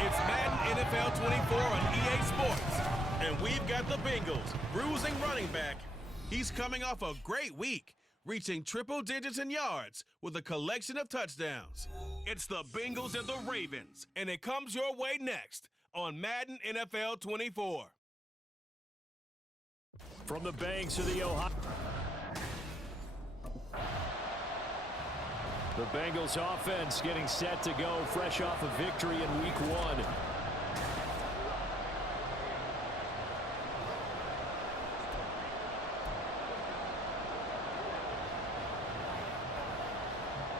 It's Madden NFL 24 on EA Sports. And we've got the Bengals, bruising running back. He's coming off a great week, reaching triple digits in yards with a collection of touchdowns. It's the Bengals and the Ravens, and it comes your way next on Madden NFL 24. From the banks of the Ohio. The Bengals offense getting set to go, fresh off a victory in week 1.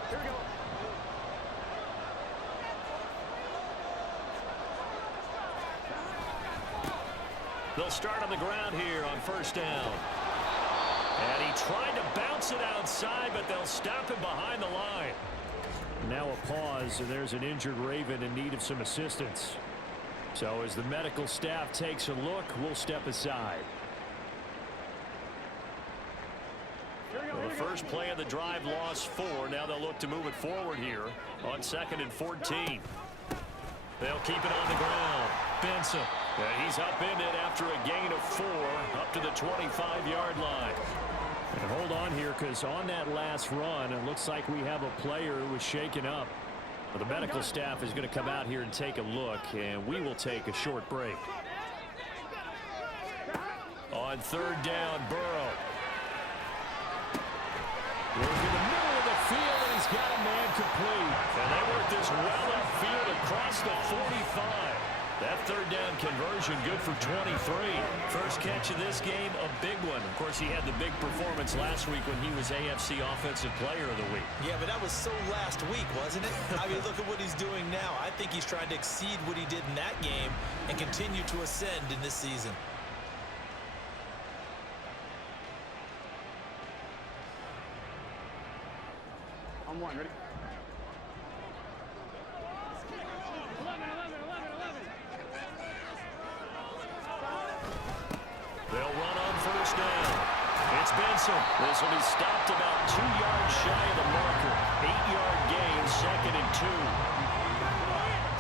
Here we go. They'll start on the ground here on first down. And he tried to bounce it outside, but they'll stop him behind the line. Now a pause, and there's an injured Raven in need of some assistance. So as the medical staff takes a look, we'll step aside. Well, the first play of the drive lost 4. Now they'll look to move it forward here on 2nd and 14. They'll keep it on the ground. Benson. He's upended after a gain of 4 up to the 25-yard line. And hold on here, because on that last run, it looks like we have a player who was shaken up. Well, the medical staff is going to come out here and take a look, and we will take a short break. On 3rd down, Burrow. Work in the middle of the field, and he's got a man complete. And they work this well upfield across the 45. That 3rd down conversion good for 23. First catch of this game, a big one. Of course, he had the big performance last week when he was AFC Offensive Player of the Week. Yeah, but that was so last week, wasn't it? I mean, look at what he's doing now. I think he's trying to exceed what he did in that game and continue to ascend in this season. On 1, ready? They'll run on first down. It's Benson. This will be stopped about 2 yards shy of the marker. 8-yard gain, 2nd and 2.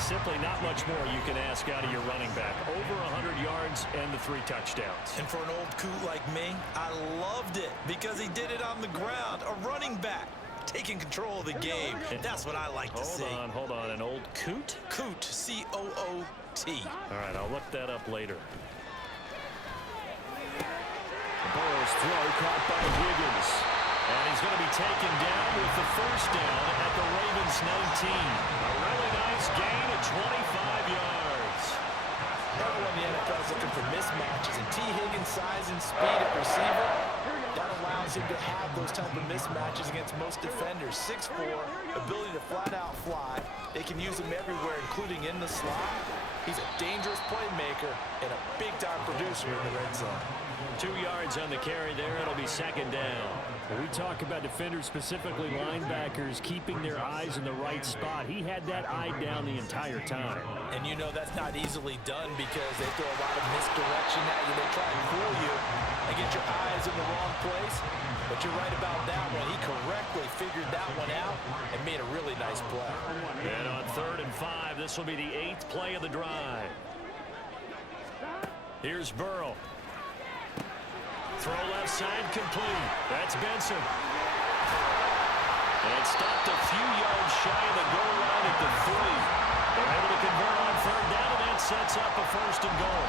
Simply not much more you can ask out of your running back. Over 100 yards and the 3 touchdowns. And for an old coot like me, I loved it because he did it on the ground. A running back taking control of the game. That's what I like to see. Hold on. An old coot? Coot, C-O-O-T. All right, I'll look that up later. Burrow's throw caught by Higgins. And he's going to be taken down with the first down at the Ravens 19. A really nice gain of 25 yards. Everyone in the NFL is looking for mismatches, and T. Higgins' size and speed at receiver, that allows him to have those type of mismatches against most defenders. 6'4", ability to flat-out fly. They can use him everywhere, including in the slot. He's a dangerous playmaker and a big-time producer in the red zone. 2 yards on the carry there. It'll be 2nd down. When we talk about defenders, specifically linebackers, keeping their eyes in the right spot. He had that eye down the entire time. And you know that's not easily done because they throw a lot of misdirection at you. They try and fool you and get your eyes in the wrong place. But you're right about that one. He correctly figured that one out and made a really nice play. And on 3rd and 5, this will be the 8th play of the drive. Here's Burrow. Throw left side complete. That's Benson. And stopped a few yards shy of the goal line at the 3. They're able to convert on 3rd down, and that sets up a 1st and goal.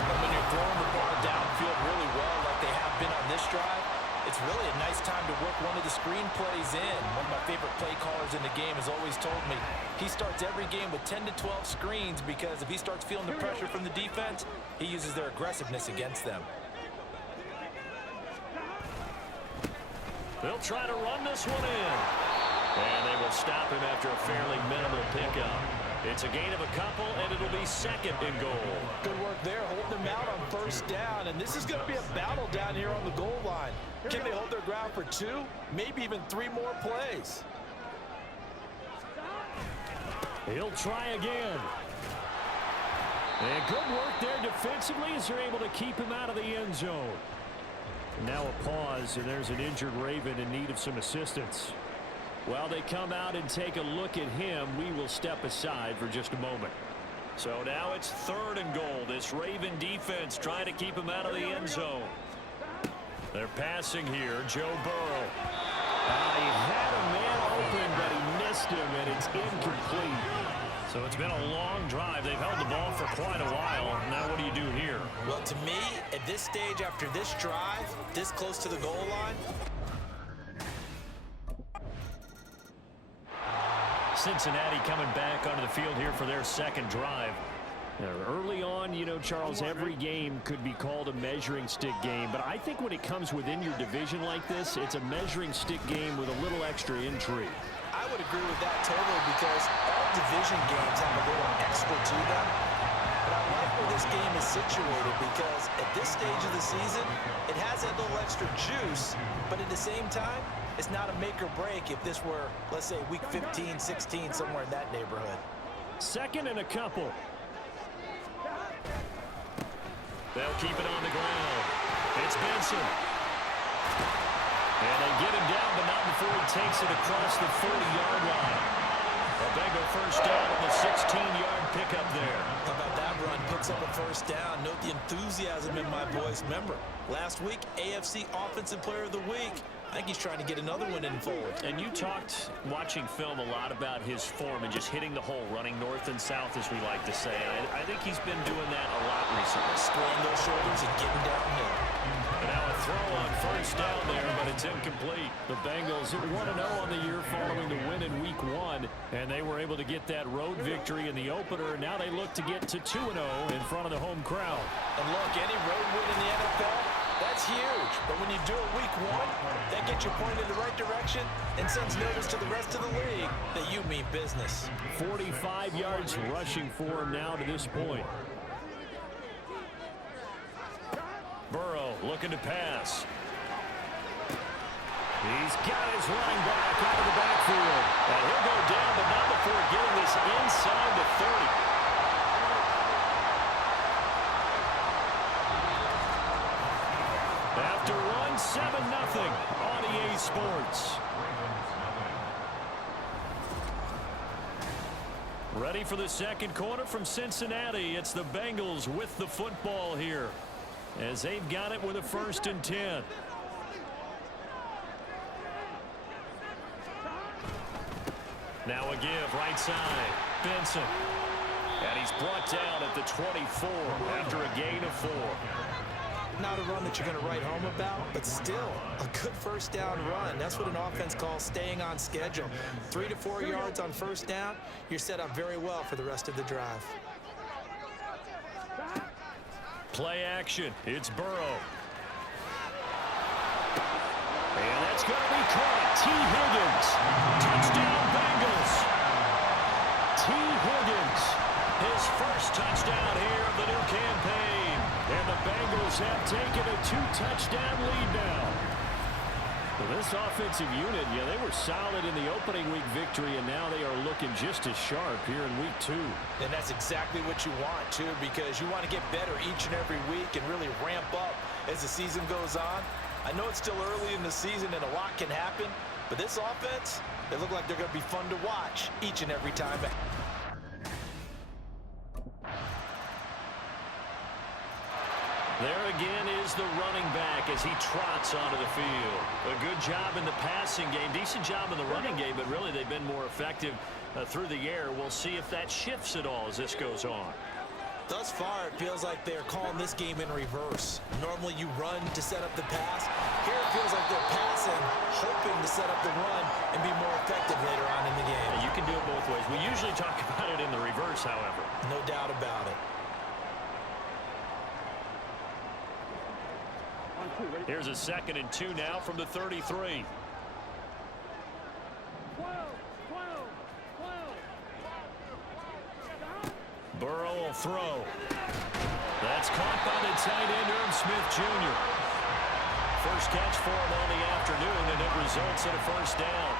And when you're throwing the ball downfield really well like they have been on this drive, it's really a nice time to work one of the screen plays in. One of my favorite play callers in the game has always told me he starts every game with 10 to 12 screens because if he starts feeling the pressure from the defense, he uses their aggressiveness against them. They'll try to run this one in. And they will stop him after a fairly minimal pickup. It's a gain of a couple, and it'll be 2nd and goal. Good work there, holding them out on 1st down. And this is going to be a battle down here on the goal line. Can they hold their ground for 2, maybe even 3 more plays? He'll try again. And good work there defensively as they're able to keep him out of the end zone. Now a pause, and there's an injured Raven in need of some assistance. While they come out and take a look at him, we will step aside for just a moment. So now it's 3rd and goal. This Raven defense trying to keep him out of the end zone. They're passing here. Joe Burrow. He had a man open, but he missed him, and it's incomplete. So it's been a long drive. They've held the ball for quite a while. Now what do you do here? Well, to me, at this stage, after this drive, this close to the goal line, Cincinnati coming back onto the field here for their 2nd drive. Now, early on, you know, Charles, every game could be called a measuring stick game, but I think when it comes within your division like this, it's a measuring stick game with a little extra intrigue. I would agree with that totally because all division games have a little extra to them. But I like where this game is situated because at this stage of the season, it has that little extra juice, but at the same time, it's not a make or break if this were, let's say, week 15, 16, somewhere in that neighborhood. 2nd and a couple. They'll keep it on the ground. It's Benson. And they get him down, but not before he takes it across the 40-yard line. A Bengal first down on the 16-yard pickup there. How about that run? Picks up a first down. Note the enthusiasm in my boys. Remember, last week, AFC Offensive Player of the Week. I think he's trying to get another one in forward. And you talked, watching film, a lot about his form and just hitting the hole, running north and south, as we like to say. I think he's been doing that a lot recently. Squaring those shoulders and getting downhill. And now a throw on first down there, but it's incomplete. The Bengals 1-0 on the year following the win in Week 1, and they were able to get that road victory in the opener. Now they look to get to 2-0 in front of the home crowd. And look, any road win in the NFL, that's huge. But when you do it Week 1, that gets you pointed in the right direction and sends notice to the rest of the league that you mean business. 45 yards rushing for him now to this point. Burrow looking to pass. He's got his running back out of the backfield. And he'll go down, but not before getting this inside the 30. After one, 7-0 on EA Sports. Ready for the 2nd quarter from Cincinnati. It's the Bengals with the football here, as they've got it with a 1st and 10. Now a give right side. Benson. And he's brought down at the 24 after a gain of 4. Not a run that you're going to write home about, but still a good first down run. That's what an offense calls staying on schedule. 3 to 4 yards on first down, you're set up very well for the rest of the drive. Play action. It's Burrow. And that's going to be caught. T. Higgins. Touchdown Bengals. T. Higgins. His first touchdown here of the new campaign. And the Bengals have taken a 2-touchdown lead now. Well, this offensive unit, yeah, they were solid in the opening week victory, and now they are looking just as sharp here in week 2. And that's exactly what you want, too, because you want to get better each and every week and really ramp up as the season goes on. I know it's still early in the season and a lot can happen, but this offense, they look like they're going to be fun to watch each and every time. There again is the running back as he trots onto the field. A good job in the passing game, decent job in the running game, but really they've been more effective through the air. We'll see if that shifts at all as this goes on. Thus far, it feels like they're calling this game in reverse. Normally you run to set up the pass. Here it feels like they're passing, hoping to set up the run and be more effective later on in the game. Yeah, you can do it both ways. We usually talk about it in the reverse, however. No doubt about it. Here's a 2nd and 2 now from the 33. Burrow will throw. That's caught by the tight end, Irv Smith Jr. First catch for him on the afternoon, and it results in a first down.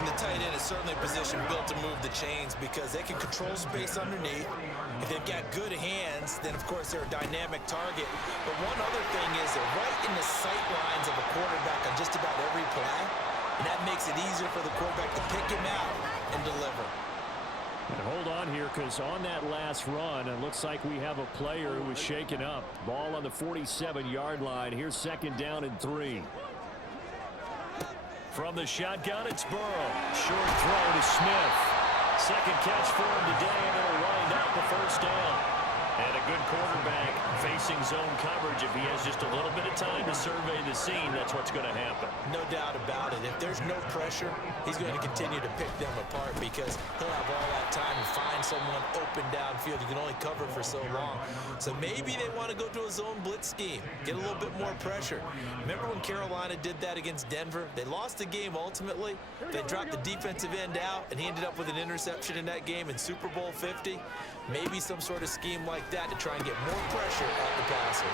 And the tight end is certainly a position built to move the chains because they can control space underneath. If they've got good hands, then of course they're a dynamic target. But one other thing is they're right in the sight lines of a quarterback on just about every play. And that makes it easier for the quarterback to pick him out and deliver. And hold on here, because on that last run, it looks like we have a player who was shaken up. Ball on the 47-yard line. Here's 2nd down and 3. From the shotgun, it's Burrow. Short throw to Smith. Second catch for him today, and it'll wind up a 1st down. And a good quarterback facing zone coverage. If he has just a little bit of time to survey the scene, that's what's going to happen. No doubt about it. If there's no pressure, he's going to continue to pick them apart because he'll have all that time to find someone open downfield. You can only cover for so long. So maybe they want to go to a zone blitz scheme, get a little bit more pressure. Remember when Carolina did that against Denver? They lost the game ultimately. They dropped the defensive end out, and he ended up with an interception in that game in Super Bowl 50. Maybe some sort of scheme like that to try and get more pressure at the passer.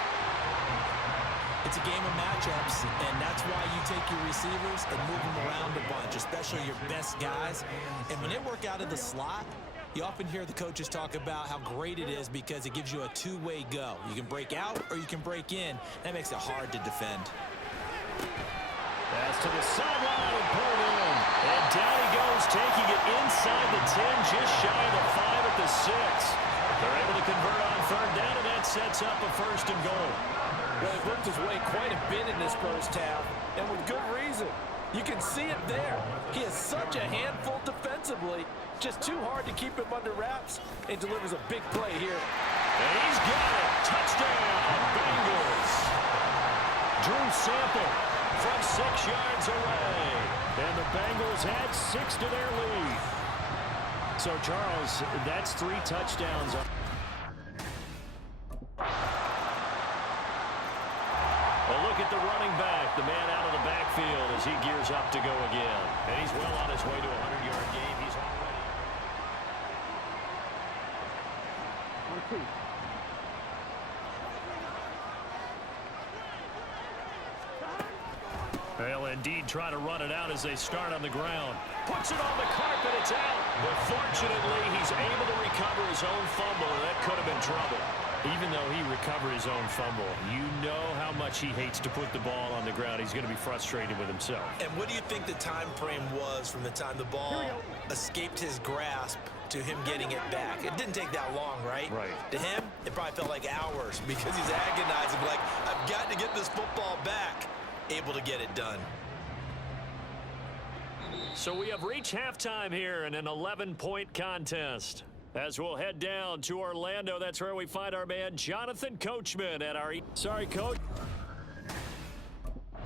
It's a game of matchups, and that's why you take your receivers and move them around a bunch, especially your best guys. And when they work out of the slot, you often hear the coaches talk about how great it is because it gives you a two-way go. You can break out or you can break in. That makes it hard to defend. Pass to the sideline and pulled in. And down he goes, taking it inside the 10, just shy of the 5 at the 6. They're able to convert on 3rd down, and that sets up a 1st and goal. Well, he worked his way quite a bit in this first half, and with good reason. You can see it there. He is such a handful defensively. Just too hard to keep him under wraps, and delivers a big play here. And he's got it. Touchdown, Bengals. Drew Sample from 6 yards away. And the Bengals add 6 to their lead. So, Charles, that's 3 touchdowns. A look at the running back, the man out of the backfield as he gears up to go again. And he's well on his way to a 100-yard game. He's already... On 2. They'll indeed try to run it out as they start on the ground. Puts it on the carpet, it's out. But fortunately, he's able to recover his own fumble, and that could have been trouble. Even though he recovered his own fumble, you know how much he hates to put the ball on the ground. He's going to be frustrated with himself. And what do you think the time frame was from the time the ball escaped his grasp to him getting it back? It didn't take that long, right? Right. To him, it probably felt like hours because he's agonizing, like, I've got to get this football back. Able to get it done. So we have reached halftime here in an 11-point contest. As we'll head down to Orlando, that's where we find our man Jonathan Coachman at our... Sorry, Coach.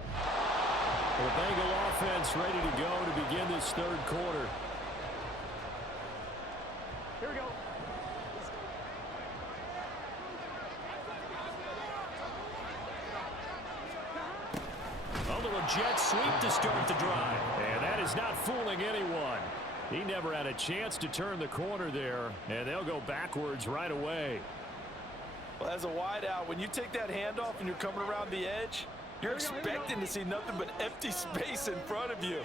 The Bengal offense ready to go to begin this 3rd quarter. Here we go. A little jet sweep to start the drive. And that is not fooling anyone. He never had a chance to turn the corner there, and they'll go backwards right away. Well, as a wideout, when you take that handoff and you're coming around the edge, you're expecting to see nothing but empty space in front of you.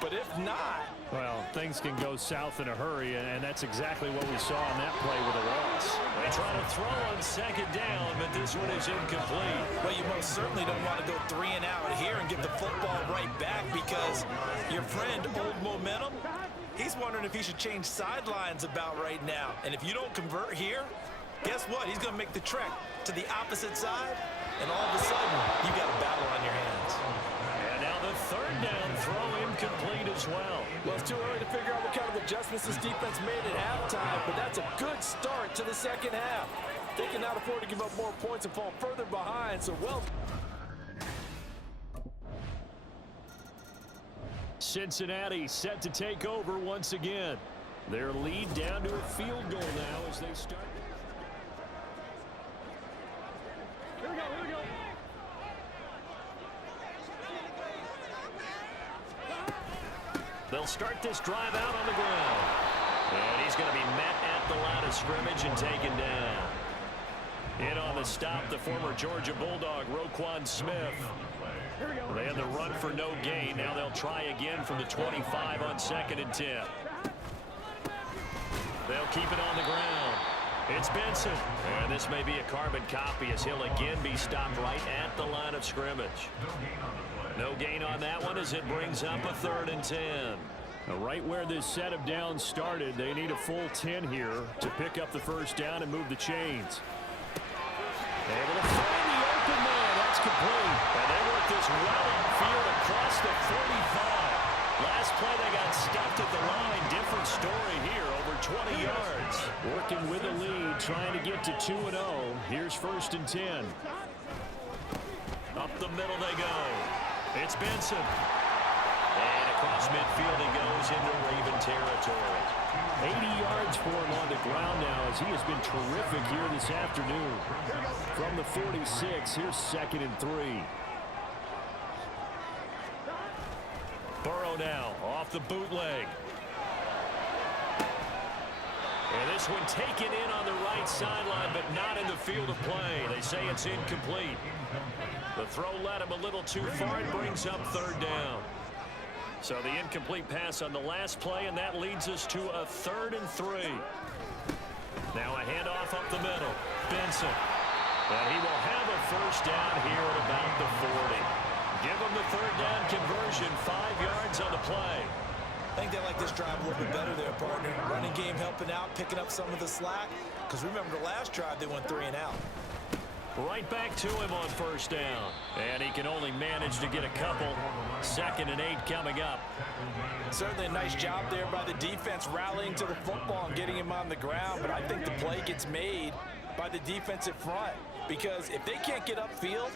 But if not... Well, things can go south in a hurry, and that's exactly what we saw on that play with a loss. They try to throw on 2nd down, but this one is incomplete. Well, you most certainly don't want to go 3 and out here and get the football right back because your friend, Old Momentum, he's wondering if he should change sidelines about right now. And if you don't convert here, guess what? He's going to make the trek to the opposite side, and all of a sudden, you've got a battle on your hands. And now the 3rd down throw incomplete as well. Well, it's too early to figure out what kind of adjustments this defense made at halftime, but that's a good start to the 2nd half. They cannot afford to give up more points and fall further behind, so well... Cincinnati set to take over once again. Their lead down to a field goal now as they start. Here we go, here we go. They'll start this drive out on the ground. And he's going to be met at the line of scrimmage and taken down. In on the stop, the former Georgia Bulldog, Roquan Smith. They had the run for no gain. Now they'll try again from the 25 on 2nd and 10. They'll keep it on the ground. It's Benson. And this may be a carbon copy as he'll again be stopped right at the line of scrimmage. No gain on that one as it brings up a 3rd and 10. Right where this set of downs started, they need a full 10 here to pick up the first down and move the chains. Able to find the open man. That's complete. And they work this well upfield across the 45. Last play they got stuffed at the line. Different story here, over 20 yards. Working with a lead, trying to get to 2-0. Here's 1st and 10. Up the middle they go. It's Benson. And across midfield he goes into Raven territory. 80 yards for him on the ground now as he has been terrific here this afternoon. From the 46, here's 2nd and 3. Burrow now off the bootleg. And this one taken in on the right sideline, but not in the field of play. They say it's incomplete. The throw led him a little too far and brings up 3rd down. So the incomplete pass on the last play, and that leads us to a 3rd and 3. Now a handoff up the middle. Benson. And he will have a first down here at about the 40. Give him the 3rd down conversion, 5 yards on the play. I think they like this drive a little bit better there, partner. Running game helping out, picking up some of the slack. Because remember the last drive, they went 3 and out. Right back to him on 1st down. And he can only manage to get a couple. 2nd and 8 coming up. Certainly a nice job there by the defense rallying to the football and getting him on the ground. But I think the play gets made by the defensive front. Because if they can't get upfield,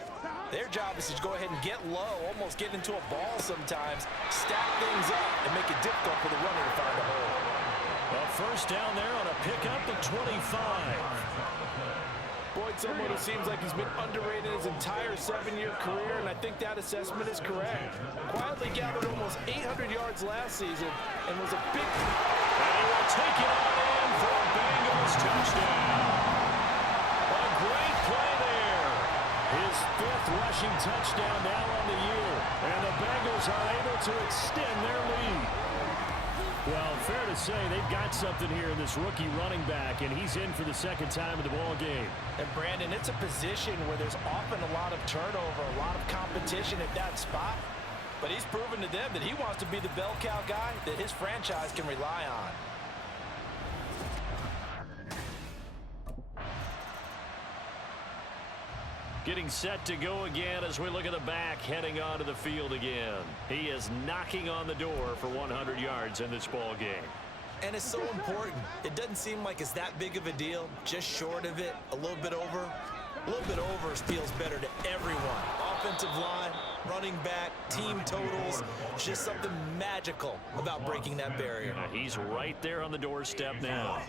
their job is to go ahead and get low, almost get into a ball sometimes, stack things up, and make it difficult for the runner to find a hole. A first down there on a pickup of 25. Boyd, someone who seems like he's been underrated his entire 7-year career, and I think that assessment is correct. Quietly gathered almost 800 yards last season and was a big... And he will take it on in for a Bengals touchdown. A great play there. His 5th rushing touchdown now on the year, and the Bengals are able to extend their lead. Well, fair to say they've got something here in this rookie running back, and he's in for the 2nd time in the ball game. And Brandon, it's a position where there's often a lot of turnover, a lot of competition at that spot. But he's proven to them that he wants to be the bell cow guy that his franchise can rely on. Getting set to go again as we look at the back heading onto the field again. He is knocking on the door for 100 yards in this ball game. And it's so important. It doesn't seem like it's that big of a deal. Just short of it, a little bit over. A little bit over feels better to everyone. Offensive line, running back, team totals. It's just something magical about breaking that barrier. He's right there on the doorstep now.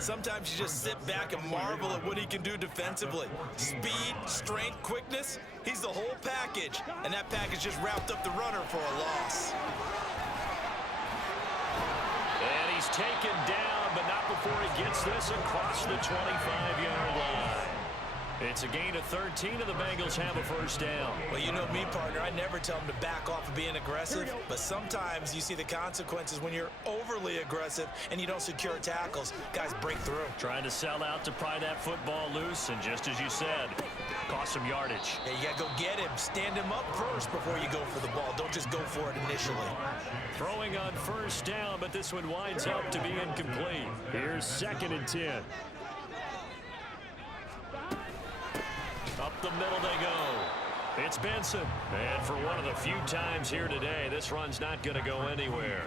Sometimes you just sit back and marvel at what he can do defensively. Speed, strength, quickness. He's the whole package. And that package just wrapped up the runner for a loss. And he's taken down, but not before he gets this across the 25-yard line. It's a gain of 13, and the Bengals have a first down. Well, you know me, partner. I never tell them to back off of being aggressive, but sometimes you see the consequences when you're overly aggressive and you don't secure tackles. Guys break through. Trying to sell out to pry that football loose, and just as you said, cost some yardage. Yeah, you got to go get him. Stand him up first before you go for the ball. Don't just go for it initially. Throwing on first down, but this one winds up to be incomplete. Here's 2nd and 10. Up the middle they go. It's Benson. And for one of the few times here today, this run's not going to go anywhere.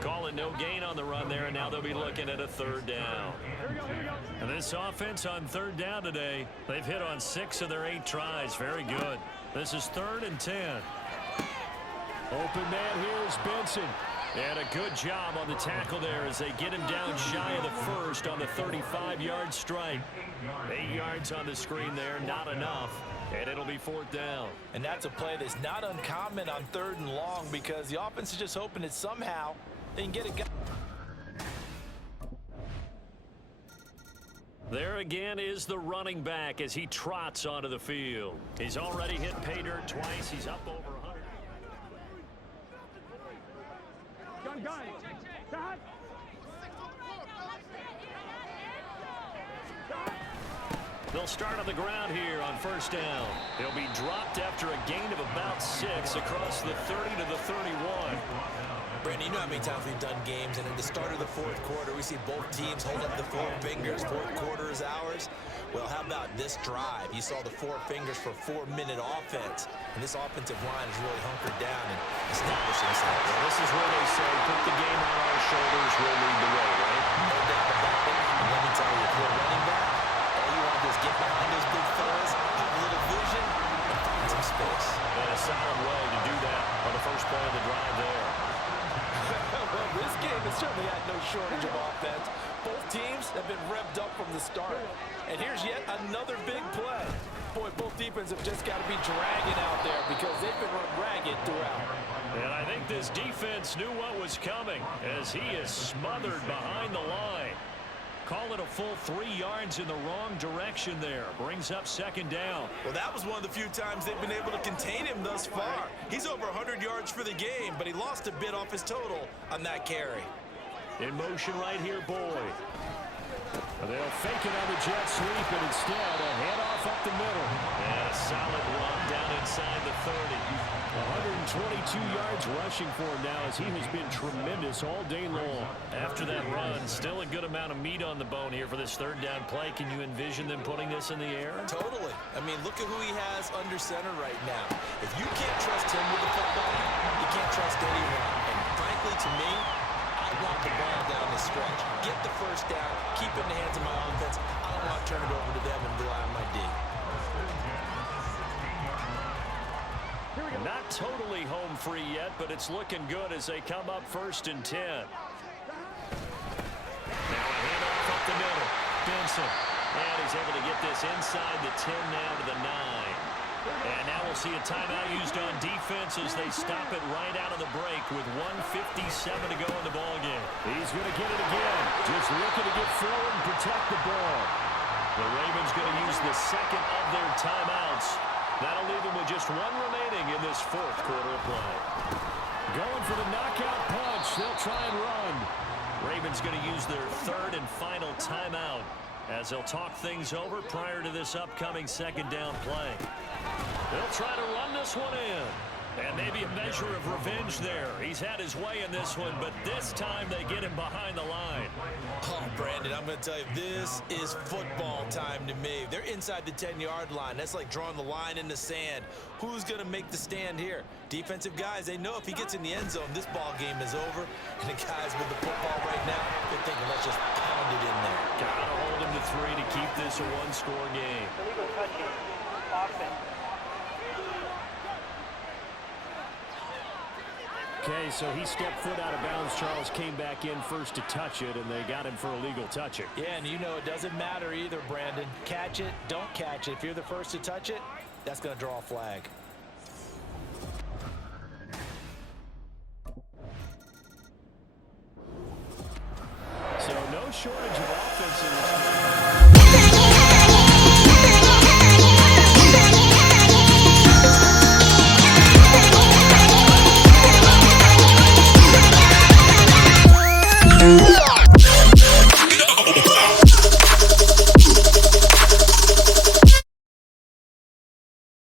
Calling no gain on the run there, and now they'll be looking at a 3rd down. And this offense on 3rd down today, they've hit on 6 of their 8 tries. Very good. This is 3rd and 10. Open man here is Benson. And a good job on the tackle there as they get him down shy of the first on the 35-yard strike. 8 yards on the screen there, not enough. And it'll be 4th down. And that's a play that's not uncommon on 3rd and long because the offense is just hoping that somehow they can get a guy. There again is the running back as he trots onto the field. He's already hit pay dirt twice. He's up over 100. Gun. Stop. They'll start on the ground here on 1st down. He'll be dropped after a gain of about 6 across the 30 to the 31. Brandon, you know how many times we've done games, and at the start of the fourth quarter, we see both teams hold up the four fingers. Fourth quarter is ours. Well, how about this drive? You saw the four fingers for 4-minute offense, and this offensive line is really hunkered down and establishing themselves. Well, this is where they say, put the game on our shoulders, we'll lead the way, right? No doubt about it. And let me tell you, if you're a running back, all you want to do is get behind those big fellas, have a little vision, and find some space. And a solid way to do that on the first play of the drive there. Well, this game has certainly had no shortage of offense. Both teams have been revved up from the start. And here's yet another big play. Boy, both defenses have just got to be dragging out there because they've been run ragged throughout. And I think this defense knew what was coming as he is smothered behind the line. Call it a full 3 yards in the wrong direction there. Brings up second down. Well, that was one of the few times they've been able to contain him thus far. He's over 100 yards for the game, but he lost a bit off his total on that carry. In motion right here, Boyd. They'll fake it on the jet sweep, and instead a handoff up the middle. And a solid run down inside the 30. 122 yards rushing for him now as he has been tremendous all day long. After that run, still a good amount of meat on the bone here for this third down play. Can you envision them putting this in the air? Totally. I mean, look at who he has under center right now. If you can't trust him with the football, you can't trust anyone. And frankly, to me, I want the ball down the stretch. Get the first down, keep it in the hands of my offense. I don't want to turn it over to them and rely on my D. Not totally home free yet, but it's looking good as they come up 1st and 10. Now a handoff up the middle. Benson. And he's able to get this inside the 10 now to the 9. And now we'll see a timeout used on defense as they stop it right out of the break with 1:57 to go in the ballgame. He's going to get it again. Just looking to get forward and protect the ball. The Ravens going to use the second of their timeouts. That'll leave them with just one remaining in this fourth quarter of play. Going for the knockout punch. They'll try and run. Ravens going to use their third and final timeout as they'll talk things over prior to this upcoming second down play. They'll try to run this one in. And maybe a measure of revenge there. He's had his way in this one, but this time they get him behind the line. Oh, Brandon, I'm going to tell you, this is football time to me. They're inside the 10-yard line. That's like drawing the line in the sand. Who's going to make the stand here? Defensive guys, they know if he gets in the end zone, this ball game is over. And the guys with the football right now, they're thinking, let's just pound it in there. Gotta hold him to 3 to keep this a one-score game. Illegal touching. Offense. Okay, so he stepped foot out of bounds. Charles came back in first to touch it, and they got him for a legal touching. Yeah, and you know it doesn't matter either, Brandon. Catch it, don't catch it. If you're the first to touch it, that's going to draw a flag. So no shortage of offenses. Yeah.